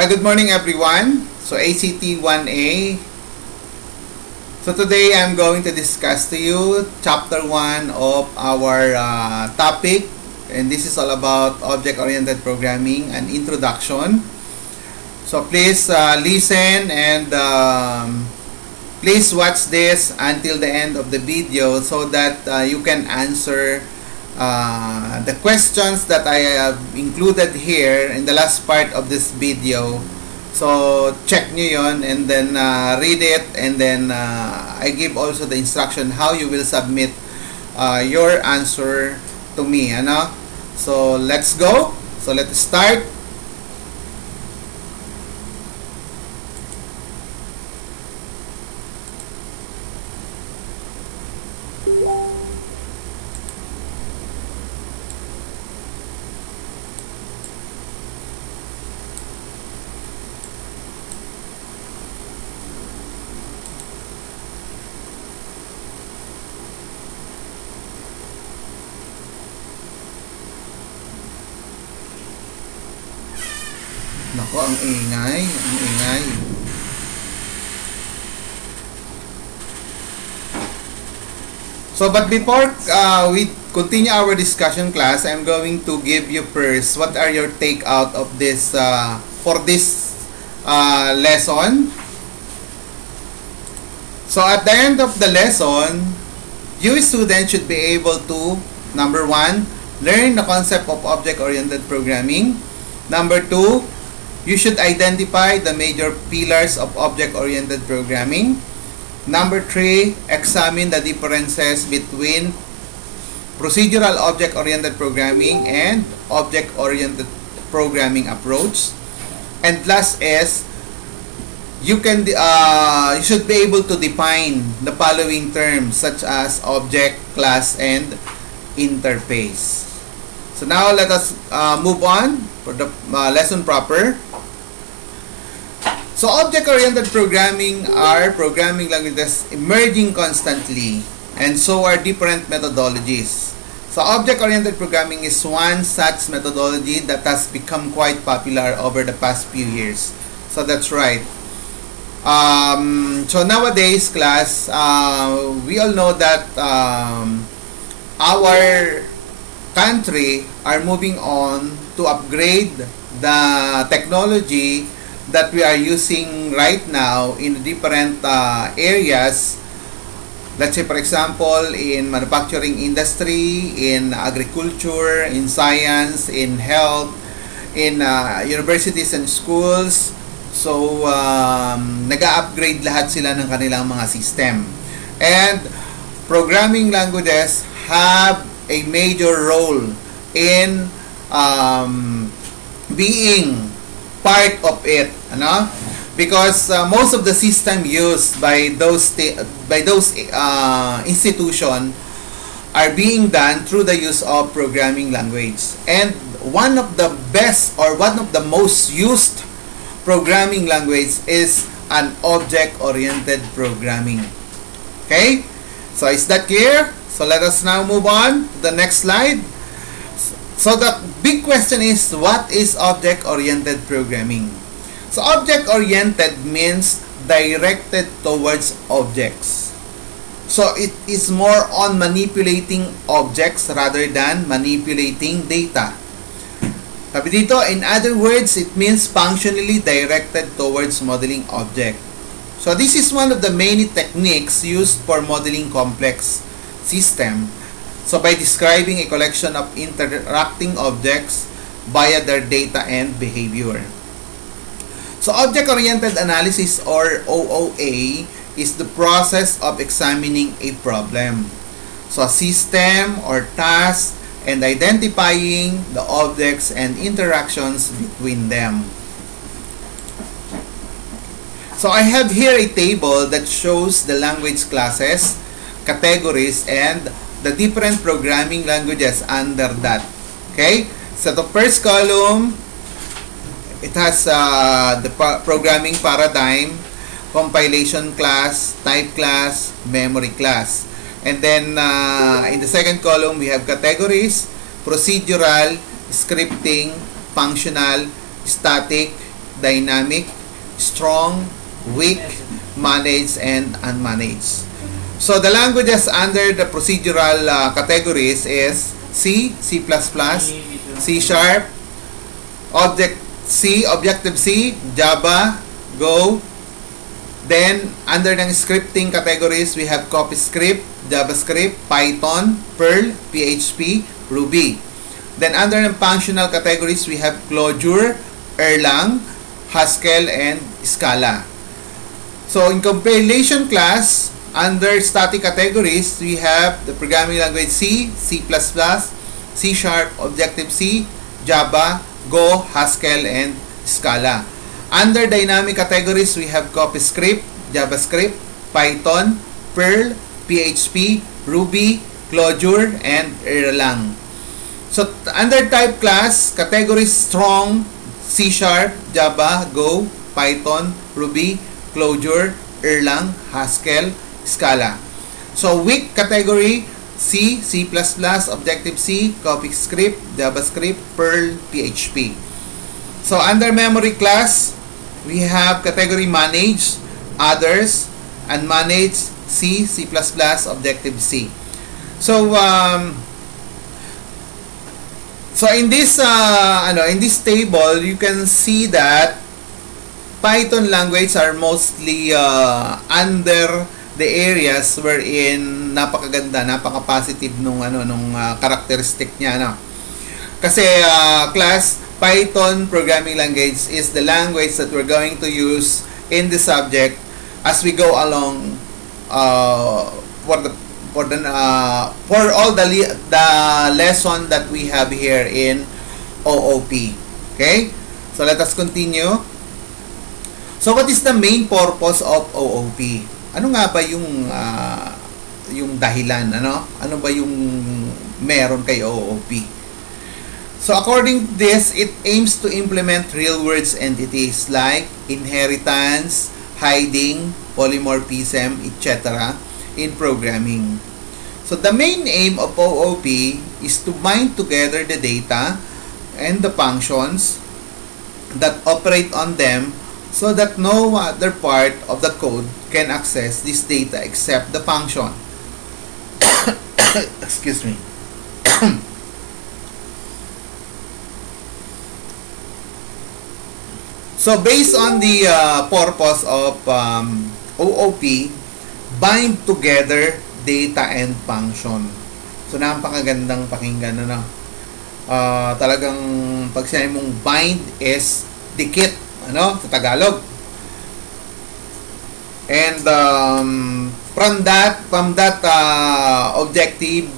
Good morning everyone. So ACT 1A. So today I'm going to discuss to you chapter 1 of our topic, and this is all about object-oriented programming and introduction. So please listen and please watch this until the end of the video so that you can answer the questions that I have included here in the last part of this video. So check nyo yun and then read it, and then I give also the instruction how you will submit your answer to me. Ano? So let's go. So let's start. Nako, ang ingay. Ang ingay. So, but before we continue our discussion class, I'm going to give you first what are your take out of this for this lesson. So, at the end of the lesson, you students should be able to, number 1, learn the concept of object-oriented programming. Number 2, you should identify the major pillars of object-oriented programming. Number 3, examine the differences between procedural object-oriented programming and object-oriented programming approach. And last is, you should be able to define the following terms such as object, class, and interface. So now let us move on for the lesson proper. So object-oriented programming are programming languages emerging constantly, and so are different methodologies. So object-oriented programming is one such methodology that has become quite popular over the past few years. So that's right. So nowadays, class, we all know that our country are moving on to upgrade the technology that we are using right now in different areas. Let's say, for example, in manufacturing industry, in agriculture, in science, in health, in universities and schools. So, nag-upgrade lahat sila ng kanilang mga system. And programming languages have a major role in being part of it, ano? Because most of the system used by those institutions are being done through the use of programming language. And one of the best or one of the most used programming language is an object-oriented programming. Okay? So is that clear? So let us now move on to the next slide. So the big question is, what is object-oriented programming? So object-oriented means directed towards objects. So it is more on manipulating objects rather than manipulating data. Sabi dito, in other words, it means functionally directed towards modeling object. So this is one of the many techniques used for modeling complex system. So by describing a collection of interacting objects via their data and behavior. So object-oriented analysis, or OOA, is the process of examining a problem. So a system or task and identifying the objects and interactions between them. So I have here a table that shows the language classes, categories, and the different programming languages under that. Okay? So the first column, it has the programming paradigm, compilation class, type class, memory class. And then in the second column, we have categories, procedural, scripting, functional, static, dynamic, strong, weak, managed, and unmanaged. So the languages under the procedural categories is C, C++, C Sharp, Objective-C, Java, Go. Then under ng scripting categories, we have CoffeeScript, JavaScript, Python, Perl, PHP, Ruby. Then under ng functional categories, we have Clojure, Erlang, Haskell, and Scala. So in compilation class, under static categories, we have the programming language C, C++, C Sharp, Objective-C, Java, Go, Haskell, and Scala. Under dynamic categories, we have CoffeeScript, JavaScript, Python, Perl, PHP, Ruby, Clojure, and Erlang. So under type class, categories strong, C Sharp, Java, Go, Python, Ruby, Clojure, Erlang, Haskell, Scala. So weak category, C, C++, Objective-C, CoffeeScript, JavaScript, Perl, PHP. So under memory class, we have category managed, others, unmanaged, C, C++, Objective-C. So in this in this table, you can see that Python language are mostly under the areas wherein napakaganda, napaka-positive nung characteristic niya, Kasi class Python programming language is the language that we're going to use in the subject as we go along for all the lesson that we have here in OOP. Okay? So let us continue. So what is the main purpose of OOP? Ano nga ba yung dahilan, Ano ba yung meron kay OOP? So according to this, it aims to implement real-world entities like inheritance, hiding, polymorphism, etc. in programming. So the main aim of OOP is to bind together the data and the functions that operate on them so that no other part of the code can access this data except the function. Excuse me. So based on the purpose of OOP, bind together data and function. So napakagandang pakinggan, talagang pag sinabi mong bind is dikit, sa Tagalog. And from that objective,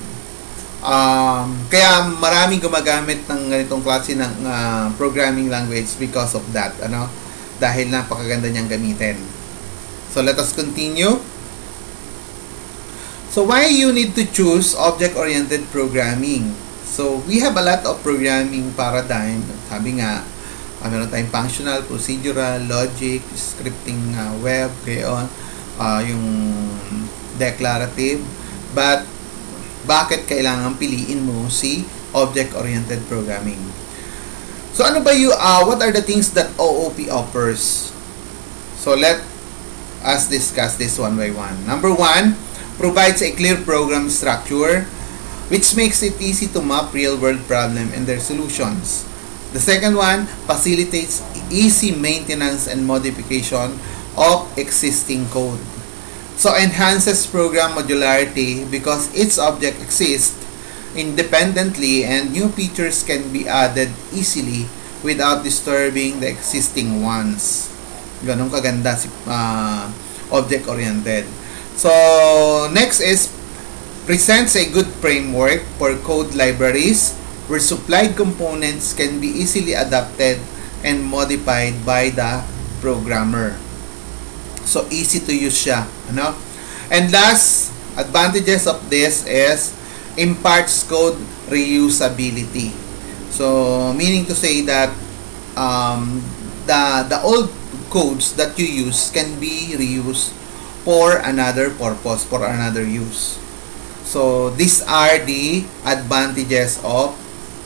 kaya maraming gumagamit ng ganitong klase ng programming language because of that, dahil napakaganda niyang gamitin. So let us continue. So why you need to choose object-oriented programming? So we have a lot of programming paradigm. Sabi nga, meron tayong functional, procedural, logic, scripting, web, gayon, yung declarative. But bakit kailangan piliin mo si object-oriented programming? So ano ba what are the things that OOP offers? So let us discuss this one by one. Number one, provides a clear program structure which makes it easy to map real-world problem and their solutions. The second one, facilitates easy maintenance and modification of existing code. So enhances program modularity because each object exists independently and new features can be added easily without disturbing the existing ones. Ganun kaganda si object-oriented. So next is presents a good framework for code libraries where supplied components can be easily adapted and modified by the programmer. So easy to use siya, And last advantages of this is imparts code reusability. So meaning to say that the old codes that you use can be reused for another purpose, for another use. So these are the advantages of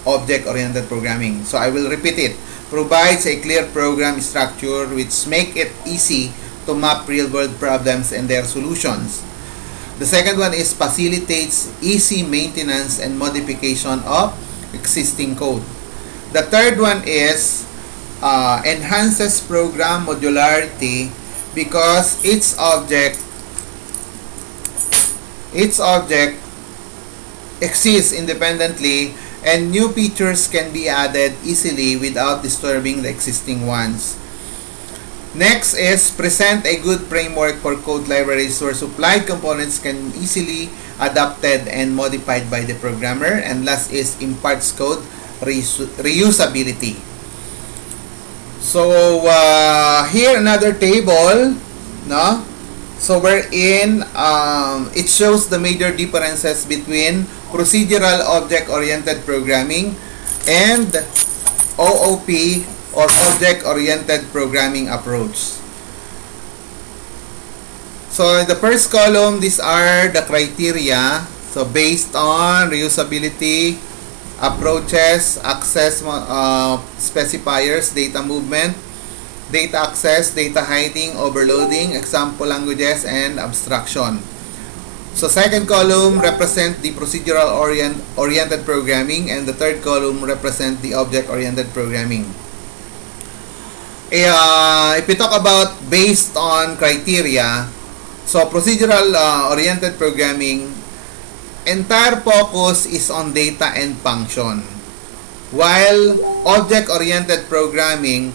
object-oriented programming. So I will repeat it. provides a clear program structure which make it easy to map real-world problems and their solutions. The second one is facilitates easy maintenance and modification of existing code. The third one is enhances program modularity because its object exists independently and new features can be added easily without disturbing the existing ones. Next is present a good framework for code libraries where supplied components can easily adapted and modified by the programmer. And last is imparts code reusability. So here another table, no? So wherein it shows the major differences between procedural object-oriented programming and OOP or object-oriented programming approach. So in the first column, these are the criteria. So based on reusability, approaches, access specifiers, data movement, data access, data hiding, overloading, example languages, and abstraction. So second column represent the procedural oriented programming, and the third column represent the object-oriented programming. If we talk about based on criteria, so procedural oriented programming, entire focus is on data and function, while object-oriented programming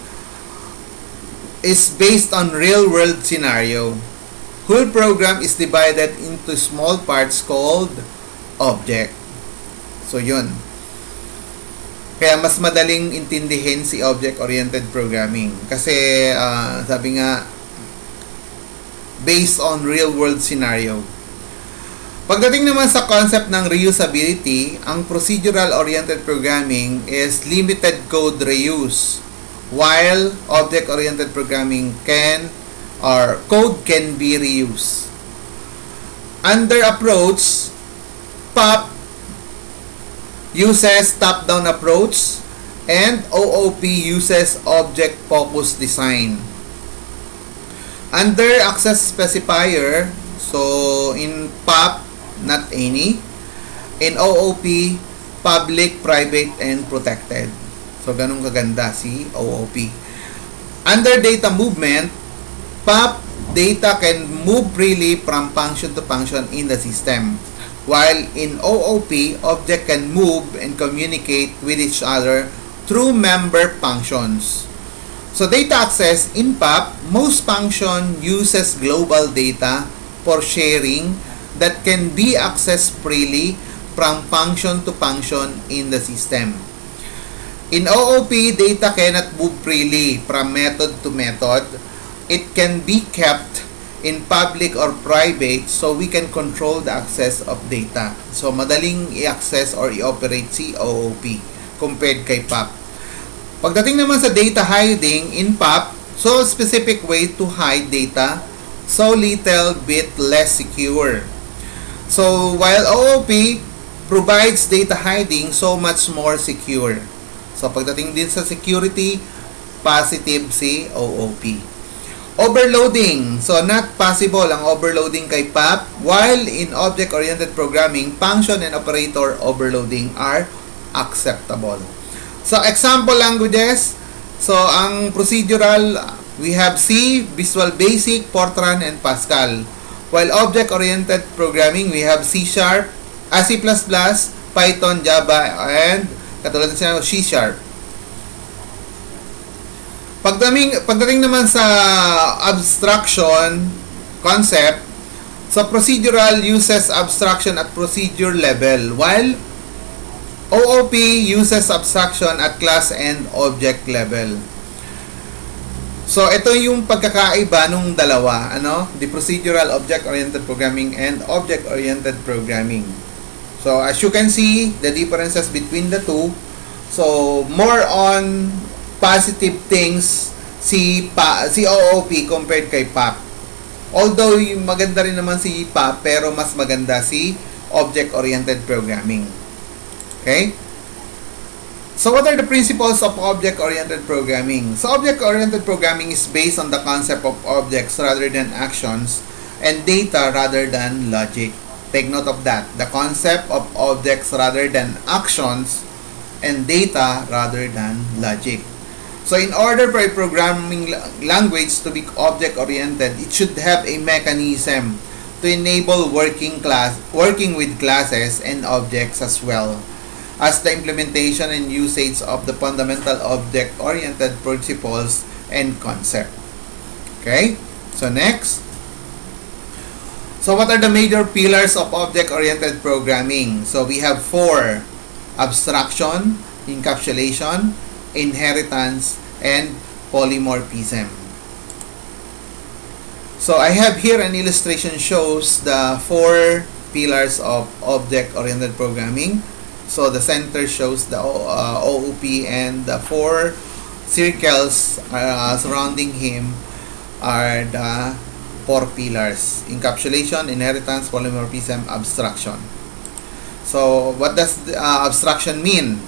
is based on real-world scenario. Whole program is divided into small parts called object. So yun. Kaya mas madaling intindihin si object-oriented programming. Kasi sabi nga, based on real-world scenario. Pagdating naman sa concept ng reusability, ang procedural-oriented programming is limited code reuse, while object-oriented programming code can be reused. Under approach, POP uses top-down approach and OOP uses object-focused design. Under access specifier, so in POP, not any. In OOP, public, private, and protected. So, ganun kaganda si OOP. Under data movement, POP data can move freely from function to function in the system. While in OOP, object can move and communicate with each other through member functions. So, data access in POP, most function uses global data for sharing that can be accessed freely from function to function in the system. In OOP, data cannot move freely from method to method. It can be kept in public or private so we can control the access of data. So, madaling i-access or i-operate si OOP compared kay POP. Pagdating naman sa data hiding in POP, so specific way to hide data, so little bit less secure. So, while OOP provides data hiding, so much more secure. So, pagdating din sa security, positive si OOP. Overloading. So, not possible ang overloading kay POP, while in object-oriented programming, function and operator overloading are acceptable. So, example languages. So, ang procedural, we have C, Visual Basic, Fortran, and Pascal. While object-oriented programming, we have C#, C++, Python, Java, and katulad ng C#. Pagdating naman sa abstraction concept, so procedural uses abstraction at procedure level, while OOP uses abstraction at class and object level. So ito yung pagkakaiba nung dalawa, the procedural object-oriented programming and object-oriented programming. So as you can see, the differences between the two. So more on positive things si OOP compared kay POP. Although maganda rin naman si POP, pero mas maganda si object-oriented programming. Okay? So what are the principles of object-oriented programming? So object-oriented programming is based on the concept of objects rather than actions and data rather than logic. Take note of that. The concept of objects rather than actions and data rather than logic. So in order for a programming language to be object-oriented, it should have a mechanism to enable working with classes and objects as well as the implementation and usage of the fundamental object-oriented principles and concept. Okay? So next. So what are the major pillars of object-oriented programming? So we have 4. Abstraction, encapsulation, inheritance, and polymorphism. So I have here an illustration shows the 4 pillars of object-oriented programming. So the center shows the OOP and the 4 circles surrounding him are the 4 pillars: encapsulation, inheritance, polymorphism, abstraction. So what does abstraction mean?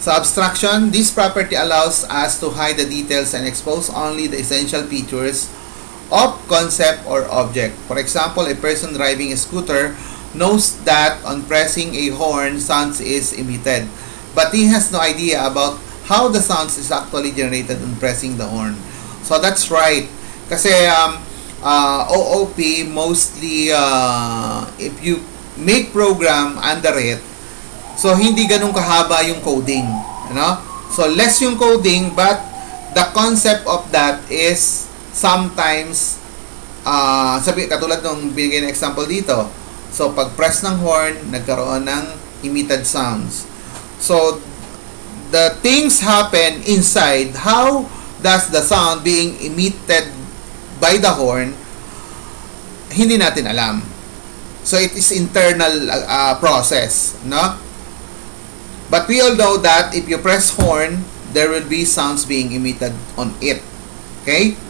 So abstraction, this property allows us to hide the details and expose only the essential features of concept or object. For example, a person driving a scooter knows that on pressing a horn, sounds is emitted, but he has no idea about how the sounds is actually generated on pressing the horn. So that's right. Kasi OOP mostly if you make program under it, so hindi ganun kahaba yung coding, so less yung coding, but the concept of that is sometimes katulad nung binigay na example dito. So pag press ng horn, nagkaroon ng emitted sounds. So the things happen inside. How does the sound being emitted by the horn, hindi natin alam. So it is internal process, no? But we all know that if you press horn, there will be sounds being emitted on it. Okay?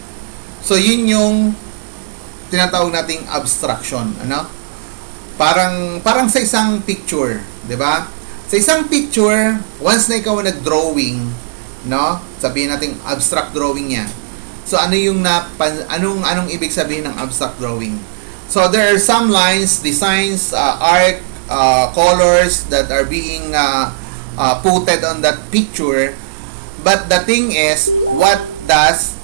So yun yung tinatawag nating abstraction, Parang sa isang picture, 'di ba? Sa isang picture, once na ikaw nag-drawing, sabihin natin abstract drawing 'yan. So ano yung anong ibig sabihin ng abstract drawing? So there are some lines, designs, art, colors that are being putted on that picture. But the thing is, what does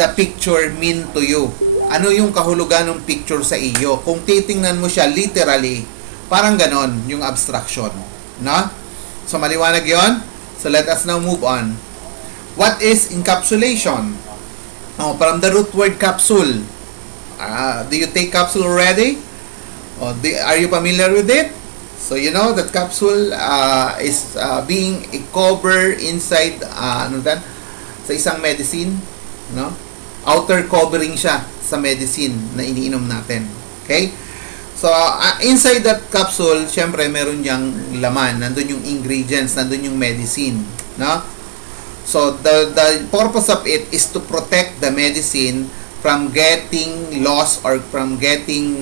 the picture mean to you? Ano yung kahulugan ng picture sa iyo? Kung titingnan mo siya literally, parang ganon yung abstraction, So maliwanag 'yon. So let us now move on. What is encapsulation? From the root word capsule. Do you take capsule already? Are you familiar with it? So you know that capsule is being a cover inside sa isang medicine, outer covering siya sa medicine na iniinom natin. Okay? So inside that capsule, syempre meron diyang laman, nandun yung ingredients, nandun yung medicine, So the purpose of it is to protect the medicine from getting lost or from getting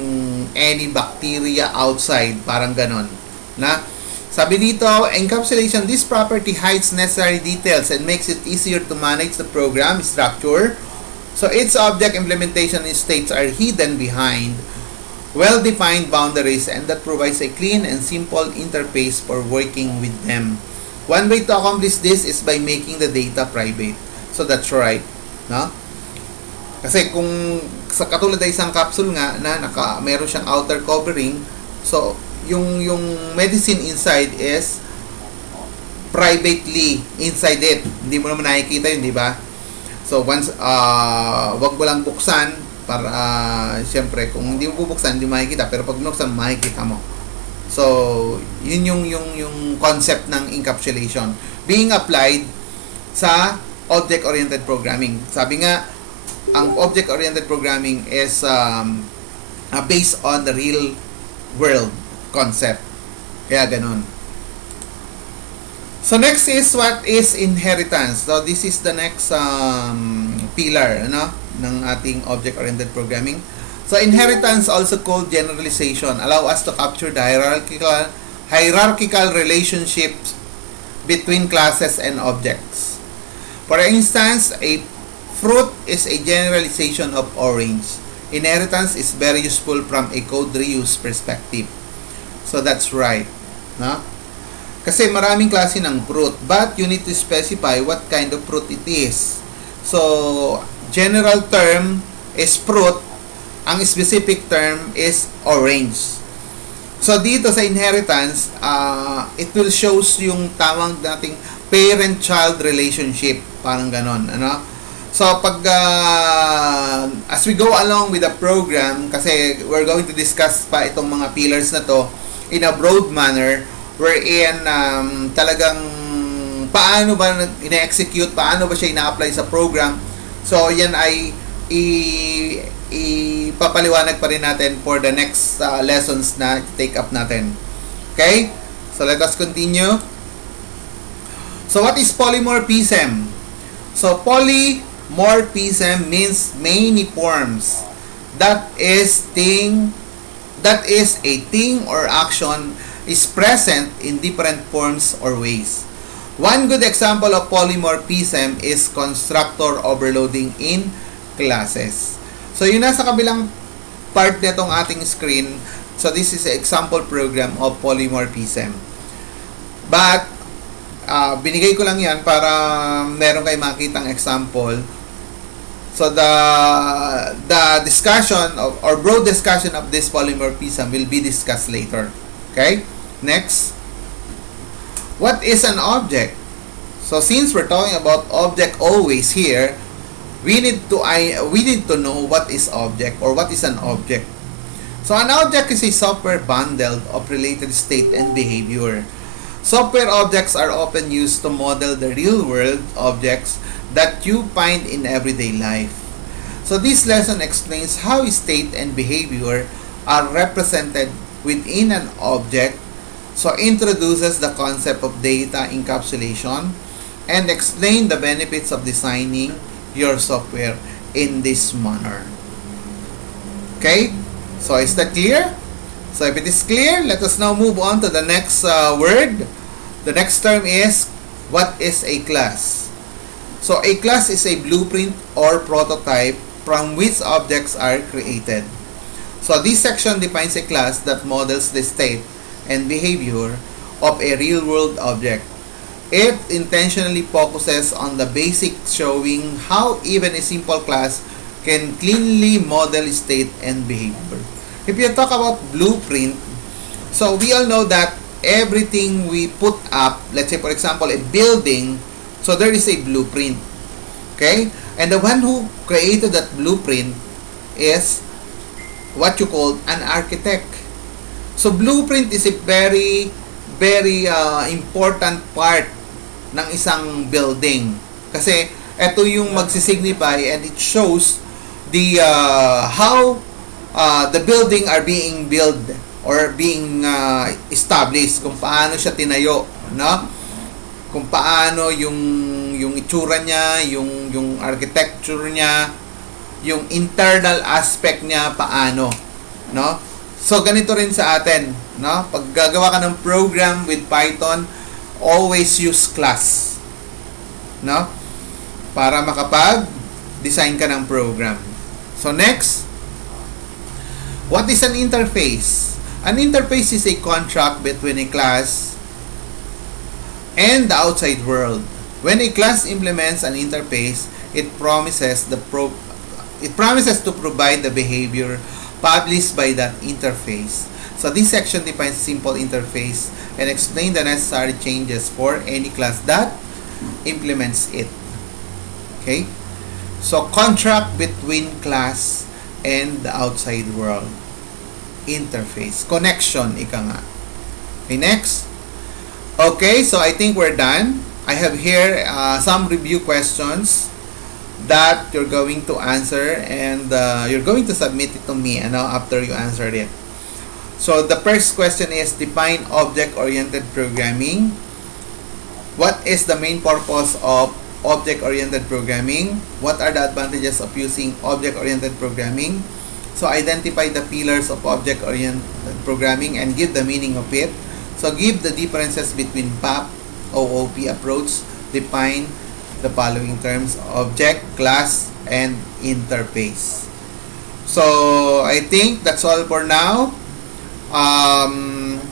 any bacteria outside, parang ganon. Sabi dito, encapsulation, this property hides necessary details and makes it easier to manage the program structure. So its object implementation states are hidden behind well-defined boundaries, and that provides a clean and simple interface for working with them. One way to accomplish this is by making the data private. So that's right, Kasi kung sa katulad ay isang capsule nga na meron siyang outer covering, so yung medicine inside is privately inside it. Hindi mo naman nakikita yun, di ba? So once wag mo lang buksan para siyempre kung hindi mo bubuksan hindi makikita, pero pag binuksan makikita mo. So yun yung concept ng encapsulation being applied sa object-oriented programming. Sabi nga, ang object-oriented programming is based on the real world concept. Kaya ganun. So next is what is inheritance. So this is the next pillar ng ating object-oriented programming. So inheritance, also called generalization, allow us to capture the hierarchical relationships between classes and objects. For instance, a fruit is a generalization of orange. Inheritance is very useful from a code reuse perspective. So that's right. No? Kasi maraming klase ng fruit, but you need to specify what kind of fruit it is. So, general term is fruit. Ang specific term is orange. So, dito sa inheritance, it will shows yung tawag nating parent-child relationship. Parang ganon. Ano? So, pag as we go along with the program, kasi we're going to discuss pa itong mga pillars na to in a broad manner, wherein talagang paano ba ina-execute, paano ba siya ina-apply sa program. So, yan ay ipapaliwanag pa rin natin for the next lessons na take up natin. Okay? So, let us continue. So, what is polymorphism? So, polymorphism means many forms. That is a thing or action is present in different forms or ways. One good example of polymorphism is constructor overloading in classes. So, yun nasa kabilang part nitong ating screen. So, this is an example program of polymorphism. But, binigay ko lang yan para meron kayo makitang example. So, the discussion or broad discussion of this polymorphism will be discussed later. Okay? Next. What is an object? So, since we're talking about object always here, we need to know what is object or what is an object. So, an object is a software bundle of related state and behavior. Software objects are often used to model the real-world objects that you find in everyday life. So, this lesson explains how state and behavior are represented within an object. So, introduces the concept of data encapsulation and explain the benefits of designing your software in this manner. Okay? So, is that clear? So, if it is clear, let us now move on to the next word. The next term is, what is a class? So, a class is a blueprint or prototype from which objects are created. So, this section defines a class that models the state and behavior of a real-world object. It intentionally focuses on the basics, showing how even a simple class can cleanly model state and behavior. If you talk about blueprint, so we all know that everything we put up, let's say for example a building, so there is a blueprint. Okay? And the one who created that blueprint is what you call an architect. So blueprint is a very important part ng isang building. Kasi ito yung magsisignify and it shows the how the building are being built or being established, kung paano siya tinayo, no? Kung paano yung itsura niya, yung architecture niya, yung internal aspect niya, paano, no? So ganito rin sa atin, no? Pag gagawa ka ng program with Python, always use class, no? Para makapag-design ka ng program. So next, what is an interface? An interface is a contract between a class and the outside world. When a class implements an interface, it promises to provide the behavior published by that interface. So this section defines simple interface and explain the necessary changes for any class that implements it. Okay? So contract between class and the outside world. Interface. Connection, ika nga. Okay, next. Okay, so I think we're done. I have here some review questions that you're going to answer and you're going to submit it to me after you answered it. So the first question is, define object-oriented programming. What is the main purpose of object-oriented programming? What are the advantages of using object-oriented programming? So identify the pillars of object-oriented programming and give the meaning of it. So give the differences between POP OOP approach define the following terms: object, class, and interface. So I think that's all for now.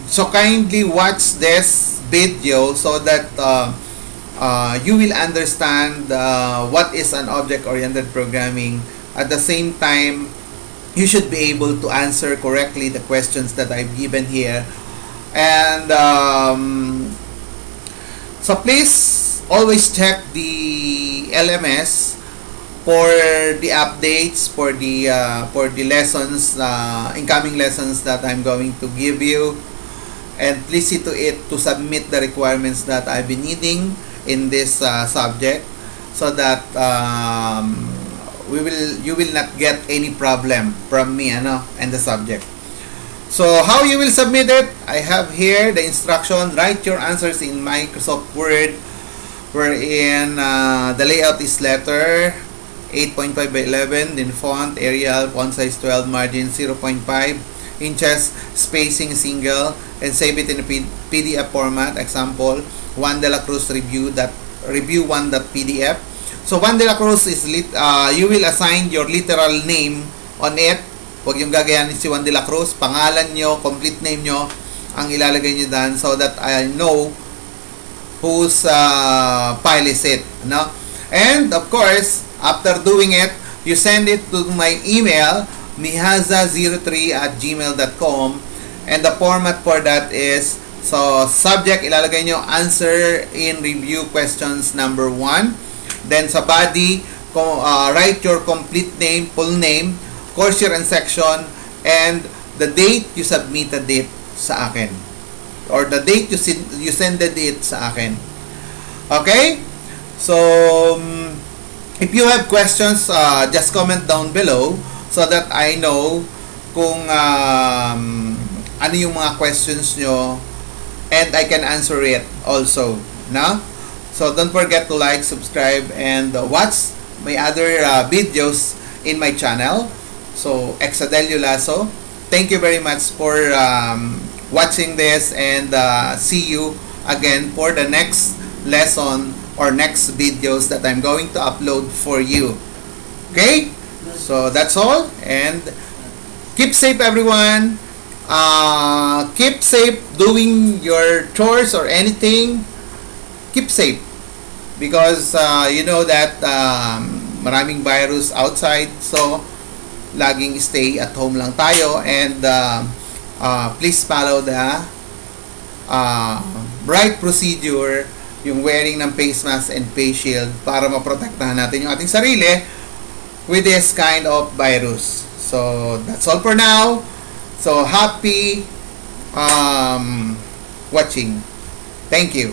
So kindly watch this video so that you will understand what is an object-oriented programming. At the same time, you should be able to answer correctly the questions that I've given here. And so please always check the LMS for the updates, for the lessons, incoming lessons that I'm going to give you. And please see to it to submit the requirements that I've been needing in this subject, so that you will not get any problem from me and the subject. So how you will submit it? I have here the instruction. Write your answers in Microsoft Word, wherein the layout is letter 8.5 by 11, then font Arial, font size 12, margin 0.5 inches, spacing single, and save it in a PDF format. Example, Juan de la Cruz review1.pdf. So Juan de la Cruz is you will assign your literal name on it. Huwag yung gagayanin si Juan de la Cruz. Pangalan nyo, complete name nyo ang ilalagay nyo dyan, so that I know whose file is it. No? And of course, after doing it, you send it to my email, mihaza03@gmail.com, and the format for that is, so subject, ilalagay nyo answer in review questions number 1. Then sa body, write your complete name, full name, course year and section, and the date you submitted it sa akin, or the date you sended it sa akin. Okay? So if you have questions, just comment down below so that I know kung ano yung mga questions nyo, and I can answer it also. No? So don't forget to like, subscribe, and watch my other videos in my channel. So Exadelio Lasso. Thank you very much for watching this, and see you again for the next lesson or next videos that I'm going to upload for you. Okay? So that's all, and keep safe, everyone. Keep safe doing your chores or anything. Keep safe, because you know that maraming virus outside, so laging stay at home lang tayo, and please follow the right procedure, yung wearing ng face mask and face shield, para maprotektahan natin yung ating sarili with this kind of virus. So that's all for now. So happy watching. Thank you.